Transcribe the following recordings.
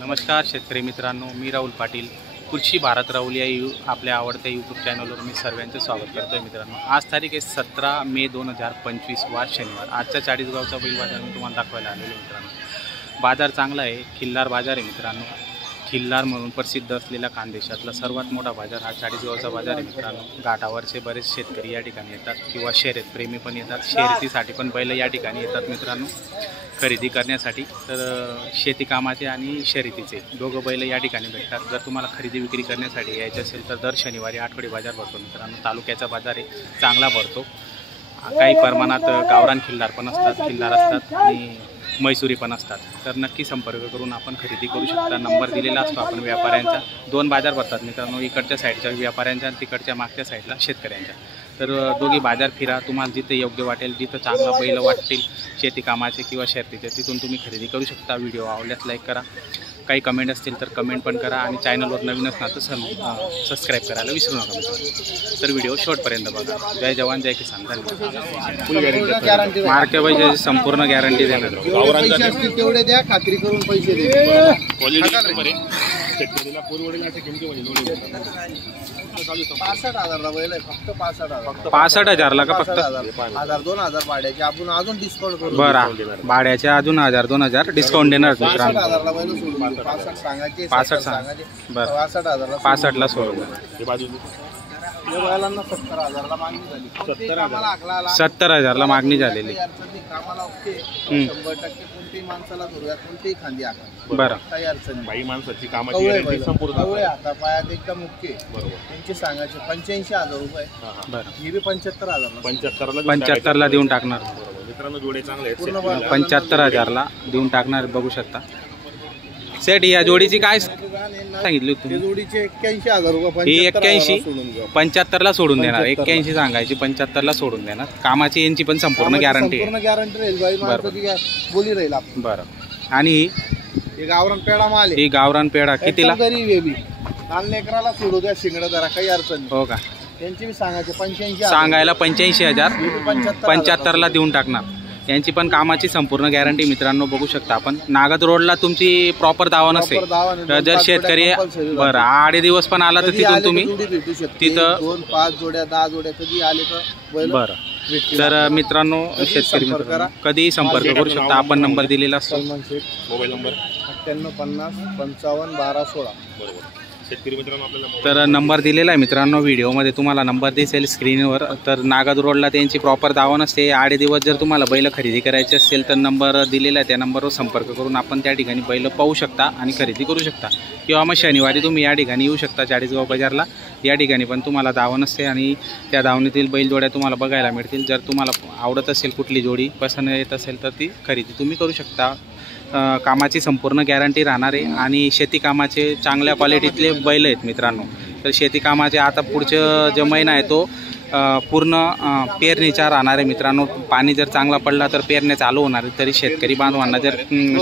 नमस्कार शेतकरी मित्रांनो, मी राहुल पाटील कृषी भारत राहुल या आपल्या आवडत्या यूट्यूब चॅनलवर मी सर्वांचं स्वागत करतो आहे. मित्रांनो, आज तारीख आहे 17 मे 2025 वार शनिवार. आजच्या चाळीसगावचा बैल बाजार मी तुम्हाला दाखवायला आलेलो आहे. मित्रांनो, बाजार चांगला आहे, खिल्लार बाजार आहे. मित्रांनो, खिल्लार म्हणून प्रसिद्ध असलेला खानदेशातला सर्वात मोठा बाजार हा चाळीसगावचा बाजार आहे. मित्रांनो, घाटावरचे बरेच शेतकरी या ठिकाणी येतात किंवा शर्यत प्रेमी पण येतात. शर्यतीसाठी पण बैल या ठिकाणी येतात मित्रांनो, खरेदी करण्यासाठी. तर शेती कामाचे आणि शर्यतीचे दोघं बैल या ठिकाणी भेटतात. जर तुम्हाला खरेदी विक्री करण्यासाठी यायचे असेल तर दर शनिवारी आठवडी बाजार भरतो. मित्रांनो, तालुक्याचा बाजार आहे, चांगला भरतो. काही प्रमाणात गावरान खिल्लार पण असतात, खिल्लार असतात आणि मैसुरी पण असतात. तर नक्की संपर्क करून आपण खरेदी करू शकता. नंबर दिलेला असतो आपण व्यापाऱ्यांचा. दोन बाजार भरतात मित्रांनो, इकडच्या साईडच्या व्यापाऱ्यांच्या आणि तिकडच्या मागच्या साईडला शेतकऱ्यांच्या. तर दोघी बाजार फिरा, तुम्हाला जिथे योग्य वाटेल, जिथं चांगला बैल वाटतील शेती कामाचे किंवा शर्यतीचे, तिथून तुम्ही खरेदी करू शकता. व्हिडिओ आवडल्यास लाईक करा, काही कमेंट असतील तर कमेंट पण करा आणि चॅनलवर नवीन असणार तर सबस्क्राईब करायला विसरू नका. तर व्हिडिओ शेवटपर्यंत बघा. जय जवान जय किसान. धन्यवाद. फुल गॅरंटी मार्के पाहिजे, संपूर्ण गॅरंटी देणार. तेवढे द्या, खात्री करून पैसे द्या. 65,000ला बैल आहे, फक्त 65,000. 65,000ला का? फक्त 1,000-2,000 भाड्याचे आपण अजून डिस्काउंट करू. बरं, भाड्याचे अजून 1,000-2,000 डिस्काउंट देणार. 65,000ला बैल सोडून 65 सांगायचे. 65 सांगायचे. बरं, 65,000ला 65ला सोडून. बैलांना 70,000ला मागणी झाली. 70,000ला मागणी झालेली. कामाला ओके, 100% कोणत्याही माणसाला धरूया, कोणतेही खांदी आकार. बरं, काही अडचण नाही. बाई माणसाची कामाची संपूर्ण हातापायात एकदम ओके. बरोबर. त्यांचे सांगायचे 85,000 रुपये. बरं, हे बी 75,000. 75ला देऊन टाकणार. मित्रांनो, जोडे चांगले आहेत. 75,000ला देऊन टाकणार. बघू शकता सेट. या जोडीची काय सांगितली तुम्ही? जोडीचे 81,000 रुपये. ही 81, 75ला सोडून देणार. 81 सांगायची, 75ला सोडून देणार. कामाची यांची पण संपूर्ण गॅरंटी आहे. गॅरंटी राहील. बाई माणसाची बोली राहील. बरं. आणि ही गावरान पेढा माल आहे. ही गावरान पेढा कितीला? गरीब आहे बी. लहान लेकराला सोडू द्या, शिंगडं जरा काही अडचण नाही. हो का? त्यांची बी सांगायचे 85,000. सांगायला 85,000, 75ला देऊन टाकणार. यांची पण कामाची संपूर्ण गॅरंटी. मित्रांनो, बघू शकता आपण. नागद रोडला तुमची प्रॉपर दावा नसते. जर शेतकरी बरं 8 दिवस पण आला तर तिथून तुम्ही तिथं 2, 5 जोड्या, 10 जोड्या कधी आले तर बरं. तर मित्रांनो, शेतकरी मित्रांनो कधीही संपर्क करू शकता. आपण नंबर दिलेला असतो. Mobile number 9850 55 12 16. बरोबर. शेतकरी मित्रांनो, आपल्याला तर नंबर दिलेला आहे मित्रांनो. व्हिडिओमध्ये तुम्हाला नंबर दिसेल स्क्रीनवर. तर नागद रोडला त्यांची प्रॉपर दावा नसते. 8 दिवस जर तुम्हाला बैल खरेदी करायची असेल तर नंबर दिलेला आहे, त्या नंबरवर संपर्क करून आपण त्या ठिकाणी बैल पाहू शकता आणि खरेदी करू शकता. किंवा मग शनिवारी तुम्ही या ठिकाणी येऊ शकता चाळीसगाव बाजारला. या ठिकाणी पण तुम्हाला दावा नसते आणि त्या दावणीतील बैलजोड्या तुम्हाला बघायला मिळतील. जर तुम्हाला आवडत असेल, कुठली जोडी पसंत येत असेल तर ती खरेदी तुम्ही करू शकता. कामाची संपूर्ण गॅरंटी राहणार आहे आणि शेती कामाचे चांगल्या क्वालिटीतले बैल आहेत मित्रांनो. तर शेती कामाचे आता पुढचं जो महिना आहे तो पूर्ण पेरणीचा राहणार आहे मित्रांनो. पाणी जर चांगला पडला तर पेरण्या चालू होणार आहे. तरी शेतकरी बांधवांना जर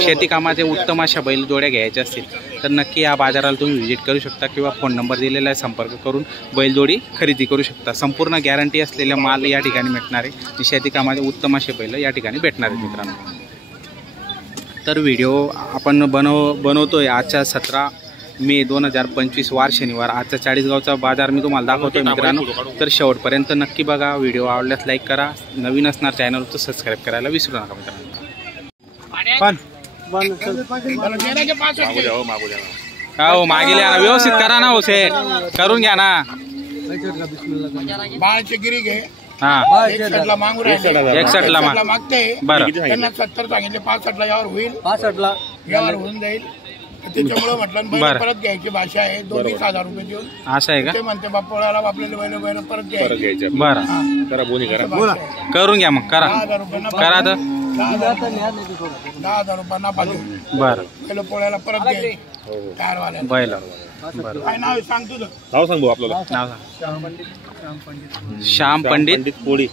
शेती कामाचे उत्तम अशा बैल जोड्या घ्यायच्या असतील तर नक्की या बाजाराला तुम्ही व्हिजिट करू शकता किंवा फोन नंबर दिलेला आहे, संपर्क करून बैलजोडी खरेदी करू शकता. संपूर्ण गॅरंटी असलेला माल या ठिकाणी भेटणार आहे. शेती कामाचे उत्तम असे बैल या ठिकाणी भेटणार आहेत मित्रांनो. तर व्हिडिओ आपण बनवतोय आजच्या 17 मे 2025 वार शनिवार. आजचा चाळीसगावचा बाजार मी तुम्हाला दाखवतोय मित्रांनो. तर शेवटपर्यंत नक्की बघा. व्हिडिओ आवडल्यास लाईक करा, नवीन असणार चॅनल तर सबस्क्राईब करायला विसरू नका मित्रांनो. पण हो मागे ना, व्यवस्थित करा ना. हो सेट करून घ्या ना. हा, 61ला मागू राहिले. 61ला मागते. बरं, त्यांना 70 सांगितले. 65ला यावर होईल. 65ला यावर होऊन जाईल. त्याच्यामुळे म्हटलं परत घ्यायची भाषा आहे. 2,000 रुपये देऊन असं आहे का? ते म्हणते बापोळाला आपल्याला बैल परत घ्यायचे. बरं, करा बोनी करा. करून घ्या मग. करा 10,000 रुपये करा तर 10,000 रुपये नफा देऊन बरं बैल पोळ्याला परत घ्यायचे. टायरवाल्या बैल. काय नाव सांग तुझं? नाव सांग भाऊ आपल्याला. नाव श्याम पंडित कोळी.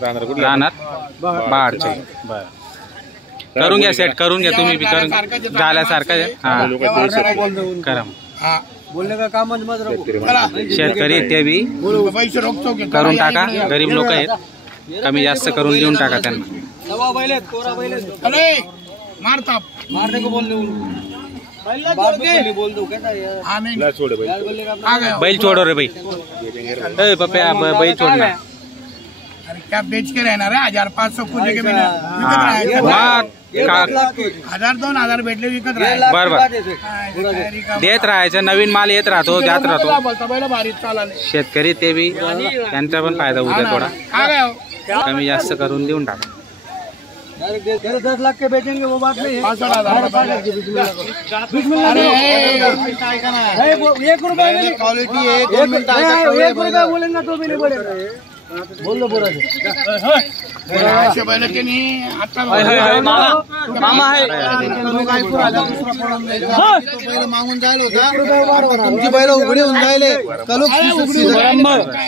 राहणार बाडचे. बरं, करून घ्या सेट, करून घ्या तुम्ही बी. करून झाल्यासारखं हां करा. बोलले का काम शेतकरी ते बी पैसे रोखतो करून टाका. गरीब लोक आहेत, कमी जास्त करून देऊन टाका त्यांना. मारता मारने को बोल बोल दो कैसा है हाँ नहीं ला छोड़े भाई आ गए हो। बैल छोड़ो रे भाई ए पप्या बैल छोड़ना अरे क्या बेच के रहना रे 1500 पूजे के बिना विकत राहायचं. मग 1000-2000 भेटले विकत राहायचं. बरोबर देत राहायचं नवीन माल येत राहतो जात राहतो बोलता पहिला भारी चालाले शेतकरी ते बी त्यांचा पण फायदा होऊ द्या थोडा आ गए हो. कमी जास्त करून देऊन टाका 10 लाख के बेचेंगे वो बात नहीं है. 65,000 अरे एक रुपया में क्वालिटी है 1 रुपया बोलेंगे तो भी नहीं बोलेंगे. बोल दो पूरा असे बैल त्यांनी आता मामा आहे बैल मागून जायला होता तुमची बैल उघडी होऊन जायले कलूक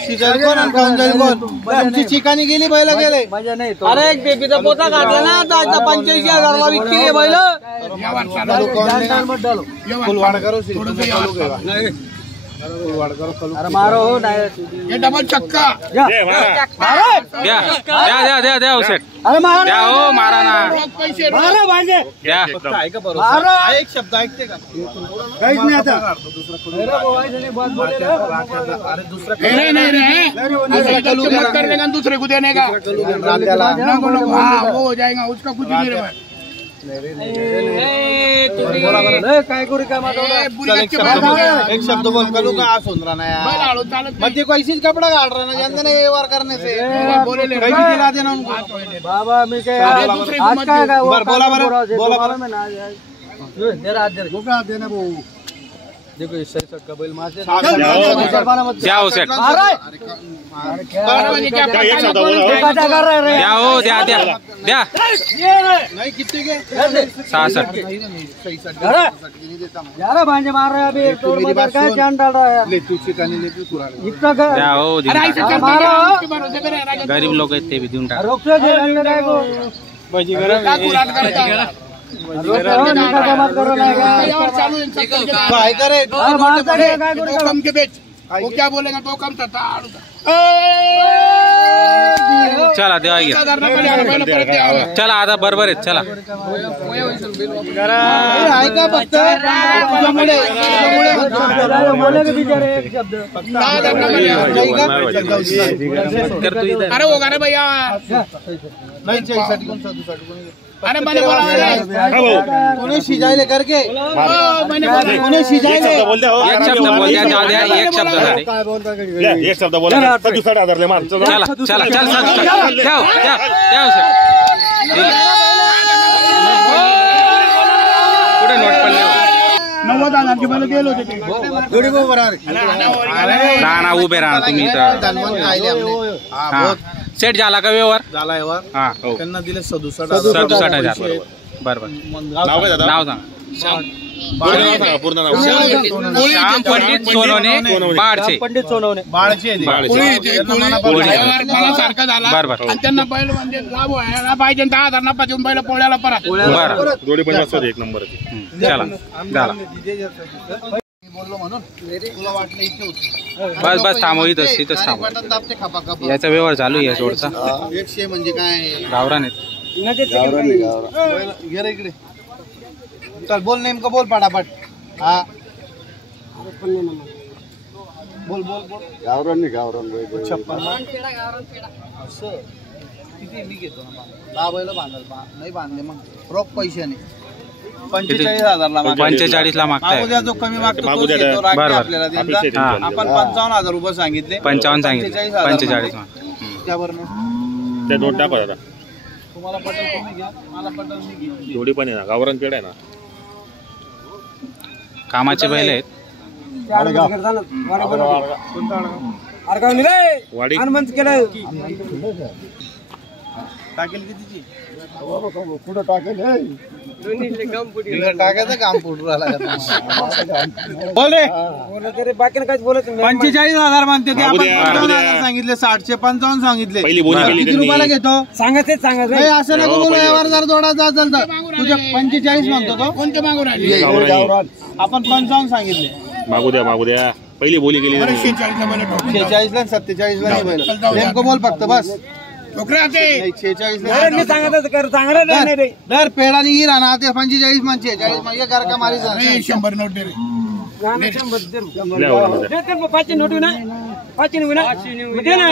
शिजायला कोण आणि खाऊन जाईल कोण तुमची चिकानी गेली बैल गेले अरे एक बेबीचा पोता काढला ना आता 85,000 ला विकली बैल या वर्षाला फुलवाड करो अरे मारो हो हे डबल चक्का जय महाराज द्या द्या सेट अरे मारो द्या हो मारा ना रोज पैसे मारो भांजे द्या मारो एक शब्द ऐकते का काहीच नाही आता नहीं रे मत कर लेगा दूसरे को देने का हाँ वो हो जाएगा उसका कुछ नहीं रे काय करू काय एक शब्द बोल कलू का आज सुन रहा ना यार मध्य को ऐसी कपड़ा काट रहा ना जानते ना व्यवहार करने से बोले कहीं दिला देना उनको बाबा मैं क्या आज का बोला मैं ना जरा आज देना वो देखो इस साइड का बैल मार से द्या हो सेट एक शब्द बोला द्या हो द्या द्या द्या नहीं कितने के 66 यार भांजे मार रहा है अभी तो मत क्या जान डाल रहा है ले तू चिकानी ले तू पूरा इतना द्या हो देऊन ऐसे टाका. करते हैं, उसके भरोसे पे रहना क्या? गरीब लोक आहेत ते बी देऊन टाका रोक से अंदर है को क्या कुरान करता है? मत करो ना और चालू है, सब करके लाया. काय करे मार करे काय दो करू कम के बेच वो क्या बोलेगा दो कम था चला देवा घे चला आता बरोबर आहेत चला आहे का फक्त तुझ्यामुळे बोले के बिचारे एक शब्द करतो इथं अरे होगा रे भैया नाही साठी कोण साधू अरे मैंने बोला कोणी शिजायले करके मैंने बोला कोणी शिजायले बोल द्या हो. एक शब्द बोल द्या जाऊ द्या एक शब्द झाले काय बोलता द्या, एक शब्द बोला 67,000 ले मान चला. चला चला चल द्या द्या द्या सेट कुठे नोट पडले 90,000 के पहले गेलो होते ते. जोडी बरोबर राणा उभे राहा तुम्ही इथं धनवंत खायले हमने हा सेट झाला का व्यवहार झाला यावर हा हो. त्यांना दिले 67,000 बरोबर नाव काय दादा नाव सांग पूर्ण नाव सांगा, पूर्ण नाव श्याम पंडित सोनवणे बाडचे पंडित सोनवणे बाळचे कोणी ते कोणी मला सारखा झाला बरोबर आणि त्यांना बैल म्हणजे लाभ व्हायला पाहिजे 10,000 नफा देऊन बैल पोळ्याला परत बरं जोडी पण मस्त होती, एक नंबर चला झाला बोललो म्हणून तुला वाटलं इथे होती बस बस थांबव इथंच थांबव बटन दाबते खापा खापा याचा व्यवहार चालू आहे जोडचा 100 म्हणजे काय गावरान आहेत घे रे इकडे चल बोल नेमकं बोल पटापट हा बोल बोल बोल गावरान 56 असं किती मी घेतो ना दहा बैल बांधायला नाही बांधले मग रोख पैशाने 45,000 ला 45 ला मागताय मागू द्या जो कमी मागतो मागू तोच द्या. घेतो राखी बरोबर. आपल्याला द्यायचा. हा. आपण 55,000 रुपये सांगितले 55 सांगितलं 45 त्यावर नाही त्या नोट दाखवा दादा. तुम्हाला पटेल तुम्ही घ्या मला पटेल मी घेईन जोडी पण आहे ना गावरान पेड आहे ना. कामाचे बैल आहेत वाडी टाकेल कितीची कुठं टाकेल टाकायचं काम फुटू राहिला बोल रे बाकी काहीच बोलत 45,000 मानते ते मागू आपण द्या, मागू द्या. 55,000 सांगितले 60 55 सांगितले पहिली बोली केली किती रुपयाला त्यांनी. घेतो सांगायचं नाही असं नको बोलू यावर जर जोडायचा असेल तर तुझे 45 म्हणतो तो कोणते मागू राहिले गावरान. आपण 55 सांगितले मागू द्या पहिली बोली केली त्यांनी. 46 ला बैल ठोकले. 46 ला 47 ला नाही बैल नेमकं बोल फक्त बस ठोकरे आते 46 मी सांगत चांगला नाही रे दर पेडा नहीं रहा ना ते 45 मान 46 मान ये घर का मारी जा 100 नोट दे रे लय आवडलं ते. पाचशे नोटू ना पाचशे नोटू ना दे ना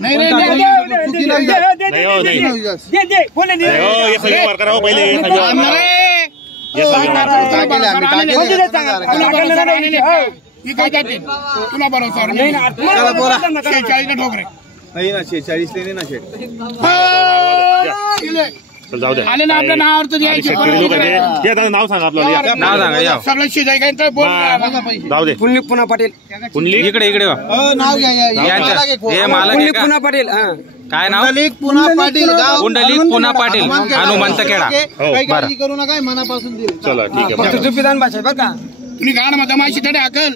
नाही रे चुकी नाही नाही हो, नाही. दे दे बोले नाही हो, हे सगळे वार करा हो पहिले हे सगळे वार करा. हे सगळे वार करा. टाकेले आम्ही टाकेले ही काय जाते तुला भरोसा नाही चला बोला 46 ना ठोकरे नाही ना 46 लेने ना शेट चल जाऊ द्या. आले ना आपल्या नावावर तर आणि द्यायचे शेतकरी लोक आहे ते. या दादा नाव सांगा आपलं या. नाव सांगा या सगळं शिजाय काय तर बोल जाऊ दे पुण्य पुन्हा पाटील कुंडली इकडे इकडे वा. नाव घ्या यांच्या हे मालक आहे पुण्य का? पुन्हा पाटील काय नाव पुंडलिक पुन्हा पाटील गाव पुंडलिक पुन्हा पाटील हनुमंत खेडा काही काळजी करू नका मनापासून दिले चला ठीक आहे फक्त बरं. जुपिदान भाषा बरं का तुम्ही गाड मध्ये माशी तडे हाकल